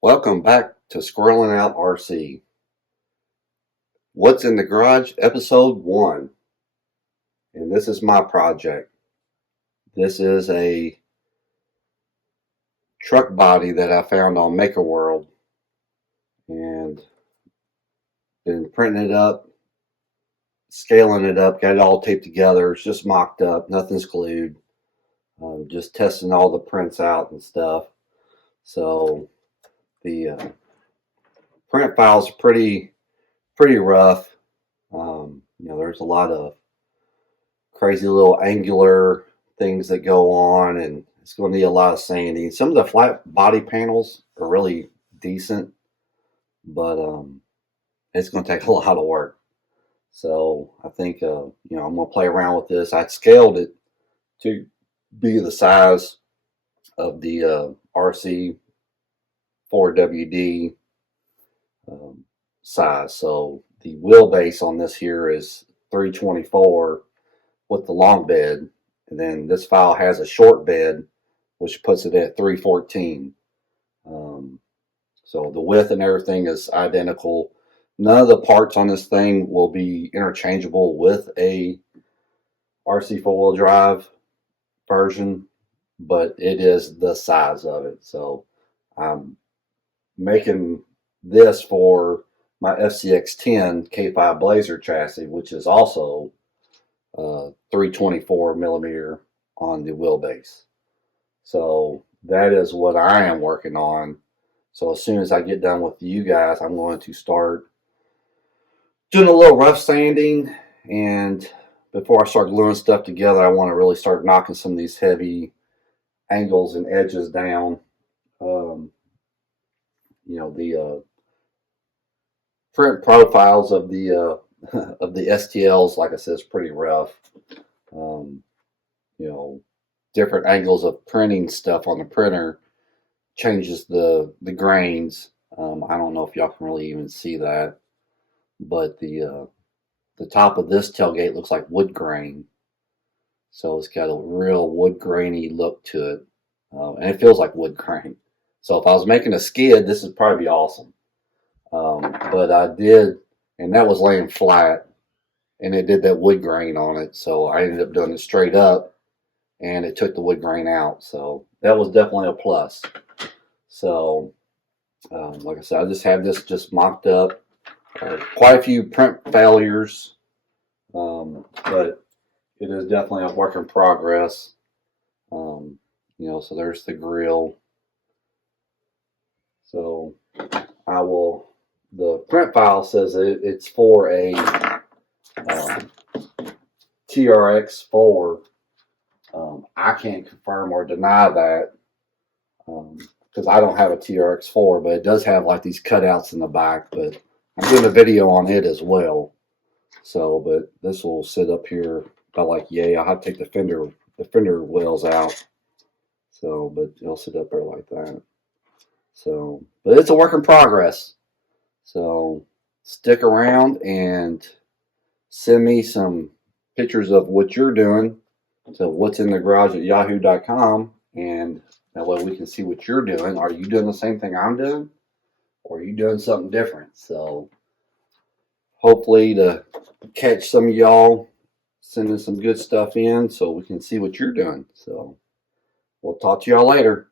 Welcome back to Squirreling Out RC. What's in the Garage, Episode 1. And this is my project. This is a truck body that I found on Maker World. And been printing it up, scaling it up, got it all taped together. It's just mocked up, nothing's glued. Just testing all the prints out and stuff. So the print file's pretty rough. There's a lot of crazy little angular things that go on, and it's going to need a lot of sanding. Some of the flat body panels are really decent, but it's going to take a lot of work. So I think I'm going to play around with this. I scaled it to be the size of the RC 4WD size. So the wheelbase on this here is 324 with the long bed, and then this file has a short bed which puts it at 314. So the width and everything is identical. None of the parts on this thing will be interchangeable with a RC four-wheel drive version, but it is the size of it. So I'm making this for my FCX10 K5 Blazer chassis, which is also 324 millimeter on the wheelbase. So that is what I am working on. So as soon as I get done with you guys, I'm going to start doing a little rough sanding, and before I start gluing stuff together, I want to really start knocking some of these heavy angles and edges down. The print profiles of the of the STLs, like I said, is pretty rough. Different angles of printing stuff on the printer changes the grains. I don't know if y'all can really even see that, but the top of this tailgate looks like wood grain, so it's got a real wood grainy look to it, and it feels like wood grain. So if I was making a skid, this would probably be awesome. But I did, and that was laying flat, and it did that wood grain on it, so I ended up doing it straight up, and it took the wood grain out. So that was definitely a plus. So like I said, I just have this just mocked up. Quite a few print failures, but it is definitely a work in progress. So there's the grill. So the print file says it's for a TRX4. I can't confirm or deny that because I don't have a TRX4, but it does have like these cutouts in the back. But I'm doing a video on it as well. So, but this will sit up here about like yay. I'll have to take the fender wells out. So, but it'll sit up there like that. So, but it's a work in progress. So stick around and send me some pictures of what you're doing to what's in the garage at yahoo.com, and that way we can see what you're doing. Are you doing the same thing I'm doing, or are you doing something different? So hopefully to catch some of y'all sending some good stuff in so we can see what you're doing. So we'll talk to y'all later.